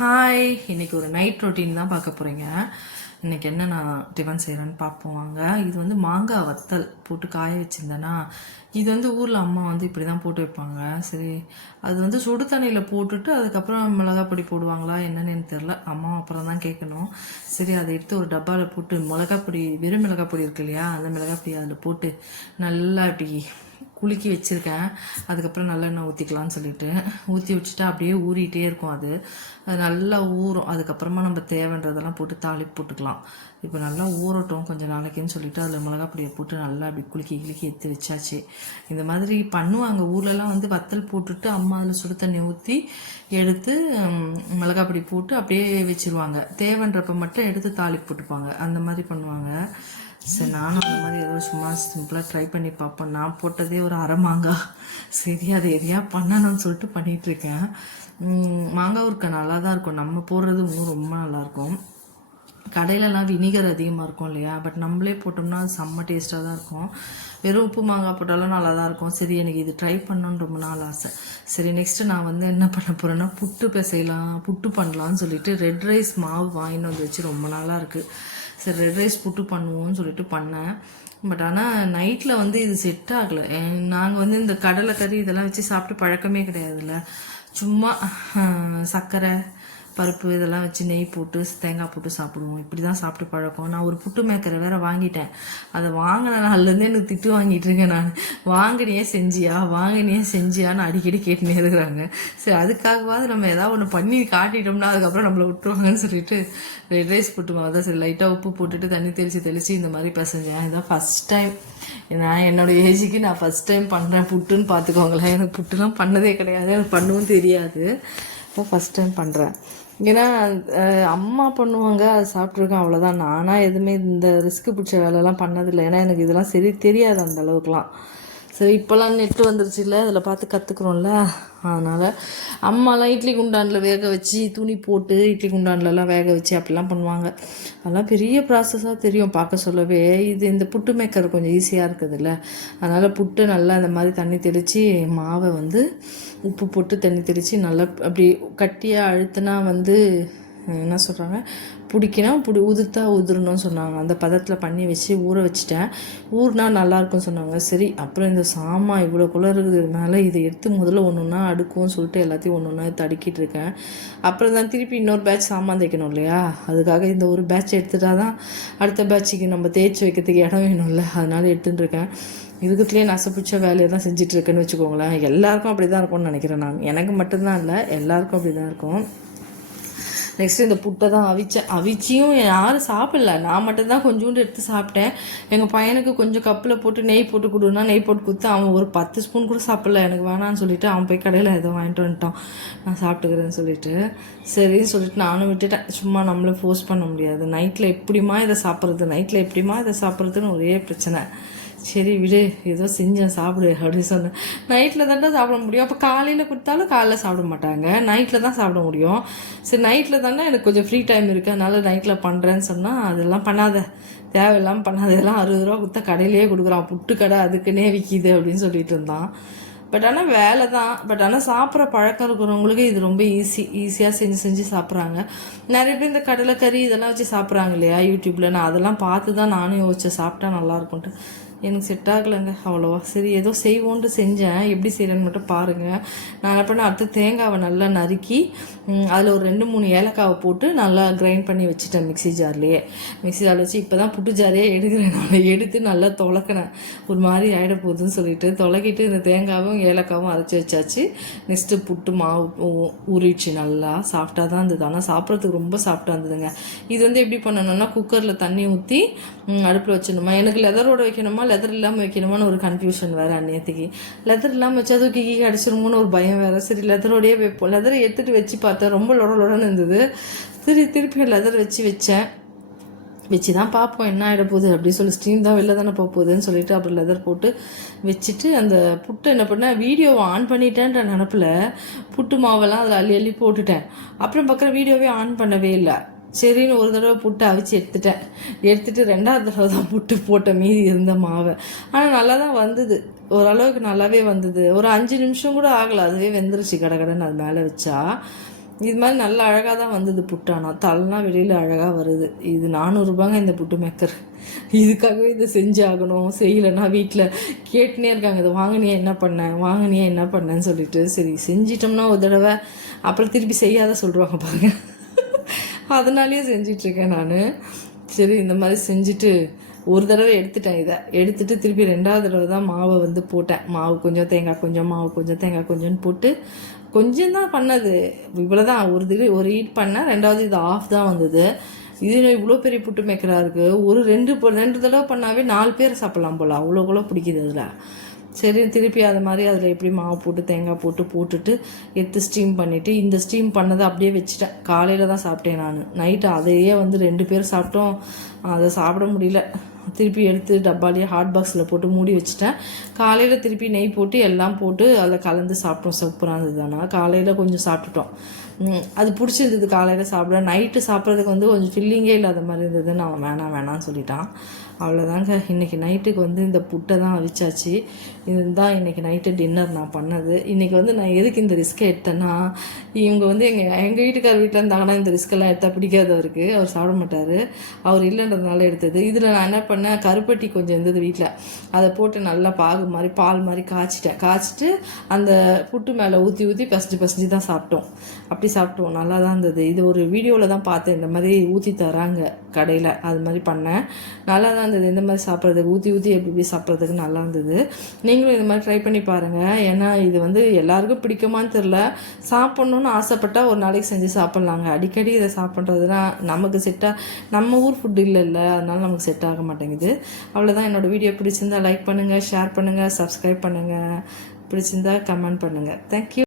Hi, இன்னைக்கு ஒரு night routine தான் பார்க்க போகிறீங்க. இன்னைக்கு என்ன நான் டிஃபன் செய்கிறேன்னு பார்ப்போம் வாங்க. இது வந்து மாங்காய் வத்தல் போட்டு காய வச்சுருந்தேன்னா, இது வந்து ஊரில் அம்மா வந்து இப்படி தான் போட்டு வைப்பாங்க. சரி, அது வந்து சுடு தண்ணியில் போட்டுட்டு அதுக்கப்புறம் மிளகாய் பொடி போடுவாங்களா என்னன்னு எனக்கு தெரில. அம்மா அப்புறம் தான் கேட்கணும். சரி, அதை எடுத்து ஒரு டப்பாவில் போட்டு மிளகாய் பொடி, வெறும் மிளகாய் பொடி இருக்கு இல்லையா, அந்த மிளகாய் பொடி அதில் போட்டு நல்லா இப்படி குலுக்கி வச்சுருக்கேன். அதுக்கப்புறம் நல்லெண்ணெய் ஊற்றிக்கலான்னு சொல்லிட்டு ஊற்றி வச்சுட்டா அப்படியே ஊறிட்டே இருக்கும். அது நல்லா ஊறும். அதுக்கப்புறமா நம்ம தேவைன்றதெல்லாம் போட்டு தாளிப்பு போட்டுக்கலாம். இப்போ நல்லா ஊறட்டும் கொஞ்சம் நாளைக்குன்னு சொல்லிட்டு அதில் மிளகாய் பொடியை போட்டு நல்லா அப்படி குலுக்கி எடுத்து வச்சாச்சு. இந்த மாதிரி பண்ணுவாங்க ஊர்லலாம். வந்து வத்தல் போட்டுட்டு அம்மா அதில் சுடு தண்ணி ஊற்றி எடுத்து மிளகாய் பொடி போட்டு அப்படியே வச்சுருவாங்க. தேவைன்றப்ப மட்டும் எடுத்து தாளிப்பு போட்டுப்பாங்க. அந்த மாதிரி பண்ணுவாங்க. சரி, நானும் அந்த மாதிரி ஏதோ சும்மா சிம்பிளாக ட்ரை பண்ணி பார்ப்பேன். நான் போட்டதே ஒரு அரை மாங்காய். சரி, அதை எதையா பண்ணணும்னு சொல்லிட்டு பண்ணிகிட்ருக்கேன். மாங்காய் ஊறுக்காய் நல்லா தான் இருக்கும். நம்ம போடுறது இன்னும் ரொம்ப நல்லாயிருக்கும். கடையிலலாம் வினிகர் அதிகமாக இருக்கும் இல்லையா, பட் நம்மளே போட்டோம்னா அது செம்ம டேஸ்ட்டாக தான் இருக்கும். வெறும் உப்பு மாங்காய் போட்டாலும் நல்லா தான் இருக்கும். சரி, எனக்கு இது ட்ரை பண்ணணுன்னு ரொம்ப நாள் ஆசை. சரி, நெக்ஸ்ட்டு நான் வந்து என்ன பண்ண போகிறேன்னா புட்டு பிசையலாம், புட்டு பண்ணலான்னு சொல்லிட்டு ரெட் ரைஸ் மாவு வாங்கிட்டு வந்து வச்சு ரொம்ப நாளாக இருக்குது. சரி, ரெட் ரைஸ் புட்டு பண்ணுவோம்னு சொல்லிட்டு பண்ணேன். பட் ஆனால் நைட்டில் வந்து இது செட் ஆகலை. நாங்கள் வந்து இந்த கடலைக்கறி இதெல்லாம் வச்சு சாப்பிட்டு பழக்கமே கிடையாதுல்ல. சும்மா சர்க்கரை பருப்பு இதெல்லாம் வச்சு நெய் போட்டு தேங்காய் போட்டு சாப்பிடுவோம். இப்படி தான் சாப்பிட்டு பழக்கம். நான் ஒரு புட்டு மேக்கரை வேறு வாங்கிட்டேன். அதை வாங்கின நாள்லேருந்து எனக்கு திட்டு வாங்கிட்டு இருக்கேன். நான் வாங்கினியே செஞ்சியான்னு அடிக்கடி கேட்டுனே இருக்கிறாங்க. சரி, அதுக்காகவாது நம்ம ஏதாவது ஒன்று பண்ணி காட்டிட்டோம்னா அதுக்கப்புறம் நம்மளை விட்டுருவாங்கன்னு சொல்லிட்டு ரெட் ரைஸ் புட்டு தான் சரி லைட்டாக உப்பு போட்டுட்டு தண்ணி தெளித்து இந்த மாதிரி பசஞ்சேன். இதுதான் ஃபஸ்ட் டைம். நான் என்னோடய ஏஜுக்கு நான் ஃபஸ்ட் டைம் பண்ணுறேன் புட்டுன்னு பார்த்துக்கோங்களேன். எனக்கு புட்டுலாம் பண்ணதே கிடையாது, எனக்கு பண்ணவும் தெரியாது. இப்போ ஃபஸ்ட் டைம் பண்ணுறேன். ஏன்னா அம்மா பண்ணுவாங்க, அது சாப்பிட்ருக்கேன், அவ்வளோதான். நானாக எதுவுமே இந்த ரிஸ்க்கு பிடிச்ச வேலைலாம் பண்ணதில்லை. ஏன்னா எனக்கு இதெல்லாம் சரி தெரியாது அந்த அளவுக்குலாம். சரி, இப்போல்லாம் நெட்டு வந்துருச்சு இல்லை, அதில் பார்த்து கற்றுக்குறோம்ல. அதனால் அம்மாலாம் இட்லி குண்டானில் வேக வச்சு துணி போட்டு இட்லி குண்டான்லலாம் வேக வச்சு அப்படிலாம் பண்ணுவாங்க. அதெல்லாம் பெரிய ப்ராசஸாக தெரியும் பார்க்க சொல்லவே. இது இந்த புட்டு மேக்கர் கொஞ்சம் ஈஸியாக இருக்குதுல்ல. அதனால் புட்டு நல்லா இந்த மாதிரி தண்ணி தெளித்து மாவை வந்து உப்பு போட்டு தண்ணி தெளித்து நல்லா அப்படி கட்டியாக அழுத்தினா வந்து என்ன சொல்கிறாங்க, பிடிக்கணும், உதிரணும்னு சொன்னாங்க. அந்த பதத்தில் பண்ணி வச்சு ஊற வச்சுட்டேன். ஊறினா நல்லாயிருக்கும்னு சொன்னாங்க. சரி, அப்புறம் இந்த சாமான் இவ்வளோக்குள்ளே இருக்கிறதுனால இதை எடுத்து முதல்ல ஒன்று ஒன்றா அடுக்கும்னு சொல்லிட்டு எல்லாத்தையும் ஒன்று ஒன்றா எடுத்து அடுக்கிட்டு இருக்கேன். அப்புறம் தான் திருப்பி இன்னொரு பேட்ச் சாமான் தைக்கணும் இல்லையா, அதுக்காக இந்த ஒரு பேட்ச் எடுத்துட்டா தான் அடுத்த பேட்சுக்கு நம்ம தேய்ச்சி வைக்கிறதுக்கு இடம் வேணும்ல, அதனால் எடுத்துகிட்டு இருக்கேன். இதுக்குள்ளேயே நசப்பிச்ச வேலையை தான் செஞ்சிட்ருக்கேன்னு வச்சுக்கோங்களேன். எல்லாருக்கும் அப்படி தான் இருக்கும்னு நினைக்கிறேன் நான். எனக்கு மட்டும்தான் இல்லை, எல்லாருக்கும் அப்படி தான் இருக்கும். நெக்ஸ்ட்டு இந்த புட்டை தான் அவிச்சியும் யாரும் சாப்பிடல, நான் மட்டும்தான் கொஞ்சோண்டு எடுத்து சாப்பிட்டேன். எங்கள் பையனுக்கு கொஞ்சம் கப்பில் போட்டு நெய் போட்டு கொடுன்னா நெய் போட்டு கொடுத்து அவன் ஒரு 10 ஸ்பூன் கூட சாப்பிடல. எனக்கு வேணான்னு சொல்லிட்டு அவன் போய் கடையில் ஏதோ வாங்கிட்டு வந்துட்டான். நான் சாப்பிட்டுக்கிறேன்னு சொல்லிட்டு சரின்னு சொல்லிட்டு நானும் விட்டுட்டேன். சும்மா நம்மளை ஃபோர்ஸ் பண்ண முடியாது. நைட்டில் எப்படிமா இதை சாப்பிட்றதுன்னு ஒரே பிரச்சனை. சரி விடு, ஏதோ செஞ்சேன் சாப்பிடு அப்படின்னு சொன்னேன். நைட்டில் தானே சாப்பிட முடியும். அப்போ காலையில் கொடுத்தாலும் காலைல சாப்பிட மாட்டாங்க, நைட்டில் தான் சாப்பிட முடியும். சரி, நைட்டில் தானே எனக்கு கொஞ்சம் ஃப்ரீ டைம் இருக்குது, அதனால் நைட்டில் பண்ணுறேன்னு சொன்னால் அதெல்லாம் பண்ணாத, தேவையில்லாமல் பண்ணாத, இதெல்லாம் 60 ரூபா கொடுத்தா கடையிலேயே கொடுக்குறான், புட்டு கடை அதுக்குன்னே விற்கிது அப்படின்னு சொல்லிட்டு இருந்தான். பட் ஆனால் வேலை தான். பட் ஆனால் சாப்பிட்ற பழக்கம் இருக்கிறவங்களுக்கு இது ரொம்ப ஈஸியாக செஞ்சு சாப்பிட்றாங்க. நிறைய பேர் இந்த கடலைக்கறி இதெல்லாம் வச்சு சாப்பிட்றாங்க இல்லையா யூடியூப்பில். நான் அதெல்லாம் பார்த்து தான் நானும் யோசிச்சேன், சாப்பிட்டா நல்லாயிருக்கும்ட்டு. எனக்கு செட் ஆகலைங்க அவ்வளோவா. சரி, ஏதோ செய்வோன்ட்டு செஞ்சேன். எப்படி செய்கிறேன்னு மட்டும் பாருங்கள். நான் என்ன பண்ணேன், அடுத்து தேங்காவை நல்லா நறுக்கி அதில் ஒரு 2-3 ஏலக்காவை போட்டு நல்லா கிரைண்ட் பண்ணி வச்சுட்டேன் மிக்ஸி ஜார்லேயே. மிக்ஸி ஜாரில் வச்சு இப்போ தான் புட்டு ஜாரியே எடுக்கிறேன். நான் எடுத்து நல்லா தொலைக்கினேன். ஒரு மாதிரி ஆகிட போகுதுன்னு சொல்லிட்டு தொலைக்கிட்டு இந்த தேங்காவும் ஏலக்காவும் அரைச்சி வச்சாச்சு. நெக்ஸ்ட்டு புட்டு மாவு ஊறிடுச்சு, நல்லா சாஃப்டாக தான் இருந்தது. ஆனால் சாப்பிட்றதுக்கு ரொம்ப சாஃப்டாக இருந்ததுங்க. இது வந்து எப்படி பண்ணணும்னா, குக்கரில் தண்ணி ஊற்றி அடுப்பில் வச்சிடணுமா. எனக்கு லெதரோடு வைக்கணுமா லெதர் இல்லாமல் வைக்கணுமான்னு ஒரு கன்ஃபியூஷன் வேறு. அந்நேரத்துக்கு லெதர் இல்லாமல் வச்சா அது கீழே அடிச்சிருமோன்னு ஒரு பயம் வேறு. சரி, லெதரோடையே வைப்போம். லெதரை எடுத்துகிட்டு வச்சு பார்த்தேன், ரொம்ப லொடன்னு இருந்தது. சரி, திருப்பி லெதர் வச்சு தான் பார்ப்போம் என்ன ஆகிட போகுது அப்படின்னு சொல்லி. ஸ்டீம் தான் வெளில தானே போகுதுன்னு சொல்லிட்டு அப்புறம் லெதர் போட்டு வச்சுட்டு அந்த புட்டை என்ன பண்ணேன், வீடியோவை ஆன் பண்ணிட்டேன்ற நினப்பில் புட்டு மாவெல்லாம் அதில் அள்ளி போட்டுட்டேன். அப்புறம் பக்கம் வீடியோவே ஆன் பண்ணவே இல்லை. சரின்னு ஒரு தடவை புட்டு அவிச்சு எடுத்துட்டு 2வது தடவை தான் புட்டு போட்ட மீதி இருந்த மாவை. ஆனால் நல்லா தான் வந்தது, ஓரளவுக்கு நல்லாவே வந்தது. ஒரு 5 நிமிஷம் கூட ஆகலை, அதுவே வெந்துருச்சு கடகடன்னு அது மேலே வச்சா. இது மாதிரி நல்லா அழகாக தான் வந்தது புட்டானா, தலைலாம் வெளியில் அழகாக வருது. இது 400 ரூபாங்க இந்த புட்டு மேக்கர். இதுக்காகவே இதை செஞ்சாகணும், செய்யலைன்னா வீட்டில் கேட்டுனே இருக்காங்க, இதை வாங்கினியா என்ன பண்ணேன், வாங்கினியா என்ன பண்ணேன்னு சொல்லிட்டு. சரி செஞ்சிட்டோம்னா ஒரு தடவை, அப்புறம் திருப்பி செய்யாத சொல்லுவாங்க பாருங்க. அதனாலேயே செஞ்சிட்ருக்கேன் நான். சரி இந்த மாதிரி செஞ்சுட்டு ஒரு தடவை எடுத்துட்டேன். இதை எடுத்துகிட்டு திருப்பி 2வது தடவை தான் மாவை வந்து போட்டேன். மாவு கொஞ்சம், தேங்காய் கொஞ்சம், மாவு கொஞ்சம், தேங்காய் கொஞ்சம்னு போட்டு கொஞ்சம் தான் பண்ணது. இவ்வளோ தான், ஒரு ஹீட் பண்ணேன். 2வது இது ஆஃப் தான் வந்தது. இது இவ்வளோ பெரிய புட்டு மேக்கராக இருக்குது. ஒரு 2 தடவை பண்ணாவே 4 பேர் சாப்பிட்லாம் போல், அவ்வளோக்குள்ள பிடிக்குது அதில். சரி திருப்பி அது மாதிரி அதில் எப்படி மாவு போட்டு தேங்காய் போட்டுட்டு எடுத்து ஸ்டீம் பண்ணிவிட்டு, இந்த ஸ்டீம் பண்ணதை அப்படியே வச்சுட்டேன். காலையில் தான் சாப்பிட்டேன் நான். நைட்டு அதையே வந்து 2 பேர் சாப்பிட்டோம். அதை சாப்பிட முடியல. திருப்பி எடுத்து டப்பாலேயே ஹாட் பாக்ஸில் போட்டு மூடி வச்சுட்டேன். காலையில் திருப்பி நெய் போட்டு எல்லாம் போட்டு அதில் கலந்து சாப்பிட்டோம். சூப்பராக இருந்தது. ஆனால் காலையில் கொஞ்சம் சாப்பிட்டுட்டோம். அது பிடிச்சிருந்தது காலையில் சாப்பிட. நைட்டு சாப்பிட்றதுக்கு வந்து கொஞ்சம் ஃபில்லிங்கே இல்லாத மாதிரி இருந்ததுன்னு அவன் வேணான்னு சொல்லிட்டான். அவ்வளோதாங்க. இன்றைக்கி நைட்டுக்கு வந்து இந்த புட்டை தான் அவிச்சாச்சு. இதுதான் இன்றைக்கி நைட்டு டின்னர் நான் பண்ணது. இன்றைக்கி வந்து நான் எதுக்கு இந்த ரிஸ்க்கை எடுத்தேன்னா, இவங்க வந்து எங்கள் வீட்டுக்கார் வீட்டில் இருந்தாங்கன்னா இந்த ரிஸ்க்கெல்லாம் எடுத்தால் பிடிக்காது அவருக்கு. அவர் சாப்பிட மாட்டார். அவர் இல்லைன்றதுனால எடுத்தது. இதில் நான் என்ன பண்ணேன், கருப்பட்டி கொஞ்சம் இருந்தது வீட்டில், அதை போட்டு நல்லா பால் மாதிரி காய்ச்சிட்டு அந்த புட்டு மேலே ஊற்றி பசஞ்சு தான் சாப்பிட்டோம். அப்படி சாப்பிட்டோம். நல்லா தான் இருந்தது. இது ஒரு வீடியோவில் தான் பார்த்தேன், இந்த மாதிரி ஊற்றி தராங்க கடையில். அது மாதிரி பண்ணேன். நல்லா தான் இருந்தது. இந்த மாதிரி சாப்பிட்றதுக்கு ஊற்றி எப்படி சாப்பிட்றதுக்கு நல்லா இருந்தது. நீங்களும் இந்த மாதிரி ட்ரை பண்ணி பாருங்கள். ஏன்னா இது வந்து எல்லாருக்கும் பிடிக்குமான்னு தெரில. சாப்பிட்ணுன்னு ஆசைப்பட்டால் ஒரு நாளைக்கு செஞ்சு சாப்பிட்லாங்க. அடிக்கடி இதை சாப்பிட்றதுனா நமக்கு நம்ம ஊர் ஃபுட்டு இல்லைல்ல, அதனால நமக்கு செட் ஆக மாட்டேங்குது. அவ்வளோதான். என்னோடய வீடியோ பிடிச்சிருந்தா லைக் பண்ணுங்கள், ஷேர் பண்ணுங்கள், சப்ஸ்கிரைப் பண்ணுங்கள். பிடிச்சிருந்தா கமெண்ட் பண்ணுங்கள். தேங்க்யூ.